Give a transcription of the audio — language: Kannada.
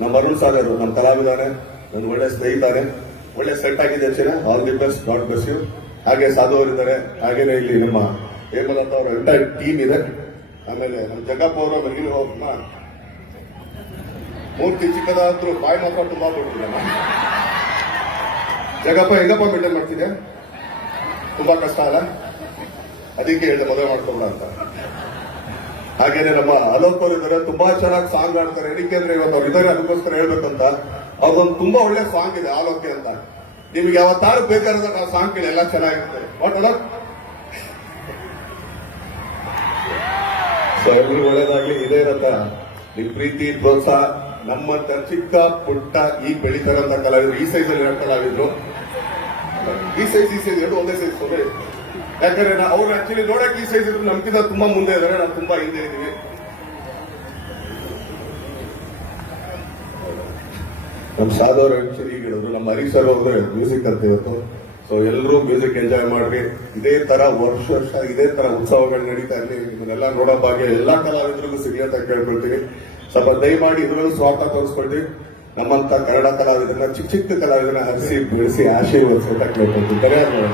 ನಮ್ಮ ಅರುಣ್ ಅವರು ನಮ್ಮ ಕಲಾವಿದಾರೆ, ಒಂದು ಒಳ್ಳೆ ಸ್ನೇಹಿತಾರೆ, ಒಳ್ಳೆ ಸೆಟ್ ಆಗಿದೆ ಚಿನ್ನ all the best god bless you ಹಾಗೆ ಸಾಧು ಅವರಿದ್ದಾರೆ, ಹಾಗೇನೆ ಇಲ್ಲಿ ನಮ್ಮ ಹೇಮಲತಾ ಅವರ ಎಂಟೈರ್ ಟೀಮ್ ಇದೆ. ಆಮೇಲೆ ನಮ್ಮ ಜಗಪ್ಪ ಅವರು ಬೆಂಗಳೂರು ಅವ್ರನ್ನ ಮೂರ್ತಿ ಚಿಕ್ಕದಾದ್ರು ಬಾಯಿ ಮಾತ್ರ ತುಂಬಾ ದೊಡ್ಡದಿಲ್ಲ ಜಗಪ್ಪ ಹೆಂಗಪ್ಪ ಮೆಂಟೈನ್ ಮಾಡ್ತಿದ್ಯಾ ತುಂಬಾ ಕಷ್ಟ ಅಲ್ಲ? ಅದಕ್ಕೆ ಹೇಳಿದೆ ಮದುವೆ ಮಾಡ್ಕೊಂಡ ಅಂತ. ಹಾಗೇನೆ ನಮ್ಮ ಅಲೋಕ್ ಇದ್ದಾರೆ ತುಂಬಾ ಚೆನ್ನಾಗಿ ಸಾಂಗ್ ಆಡ್ತಾರೆ ಏನಕ್ಕೆ ಅಂದ್ರೆ ಇವತ್ತು ಅವ್ರು ಇದ್ದಾರೆ ಅದಕ್ಕೋಸ್ಕರ ಹೇಳ್ಬೇಕಂತ. ಅವ್ರದೊಂದು ತುಂಬಾ ಒಳ್ಳೆ ಸಾಂಗ್ ಇದೆ, ಆಲೋಕೆ ಅಂತ. ನಿಮ್ಗೆ ಯಾವತ್ತಾರು ಬೇಕಾದ್ರೆ ಆ ಸಾಂಗ್ ಕೇಳಿ, ಎಲ್ಲ ಚೆನ್ನಾಗಿರುತ್ತೆ. ವಾಟ್ ಅಲೋಕ್ ಸೊ ಎಲ್ರಿಗೂ ಒಳ್ಳೇದಾಗ್ಲಿ, ಇದೇ ರಥ. ನಿಮ್ ಪ್ರೀತಿ, ಪ್ರೋತ್ಸಾಹ, ನಮ್ಮಂತ ಚಿಕ್ಕ, ಪುಟ್ಟ, ಈ ಬೆಳಿತಾರಂತ ಕಲಾವಿದ್ರು, ಈ ಸೈಜ್ ಅಲ್ಲಿ ಕಲಾವಿದ್ರು. ಈ ಸೈಜ್ ಈ ಸೈಜ್ ಎರಡು ಒಂದೇ ಸೈಜ್ ಯಾಕಂದ್ರೆ ಅವ್ರು ಆಕ್ಚುಲಿ ನೋಡಕ್ ಈ ಸೈಜ್ ಇದ್ರು ನಮ್ಗಿಂತ ತುಂಬಾ ಮುಂದೆ ಇದಾರೆ ನಾವು ತುಂಬಾ ಹಿಂದೆ ಇದ್ದೀವಿ ನಮ್ಮ ಸಾಧವರು ಆಕ್ಚುಲಿ ಈಗ ಹೇಳಿದ್ರು, ನಮ್ಮ ಹರೀಶ್ ಸರ್ ಅವ್ರದ್ದು ಮ್ಯೂಸಿಕ್ ಅಂತ ಇವತ್ತು ಸೊ ಎಲ್ಲರೂ ಮ್ಯೂಸಿಕ್ ಎಂಜಾಯ್ ಮಾಡ್ರಿ. ಇದೇ ತರ ವರ್ಷ ವರ್ಷ, ಇದೇ ತರ ಉತ್ಸವಗಳು ನಡೀತಾ ಇರಲಿ. ಇದನ್ನೆಲ್ಲ ನೋಡೋ ಭಾಗ್ಯ ಎಲ್ಲಾ ಕಲಾವಿದರಿಗೂ ಸಿಗಲಿ ಅಂತ ಕೇಳ್ಕೊಳ್ತೀನಿ. ಸ್ವಲ್ಪ ದಯಮಾಡಿ ಇದ್ರಲ್ಲೂ ಸ್ವಾಗತ ತೋರಿಸ್ಕೊಳ್ತೀವಿ ನಮ್ಮಂತ ಕನ್ನಡ ಕಲಾವಿದರನ್ನ, ಚಿಕ್ಕ ಚಿಕ್ಕ ಕಲಾವಿದರನ್ನ ಹರಿಸಿ ಬೆಳೆಸಿ ಆಶೀರ್ವದಿಸ್ಕೊಳ್ತಾ ಕೇಳ್ಕೊಳ್ತೀವಿ ಧನ್ಯವಾದಗಳು.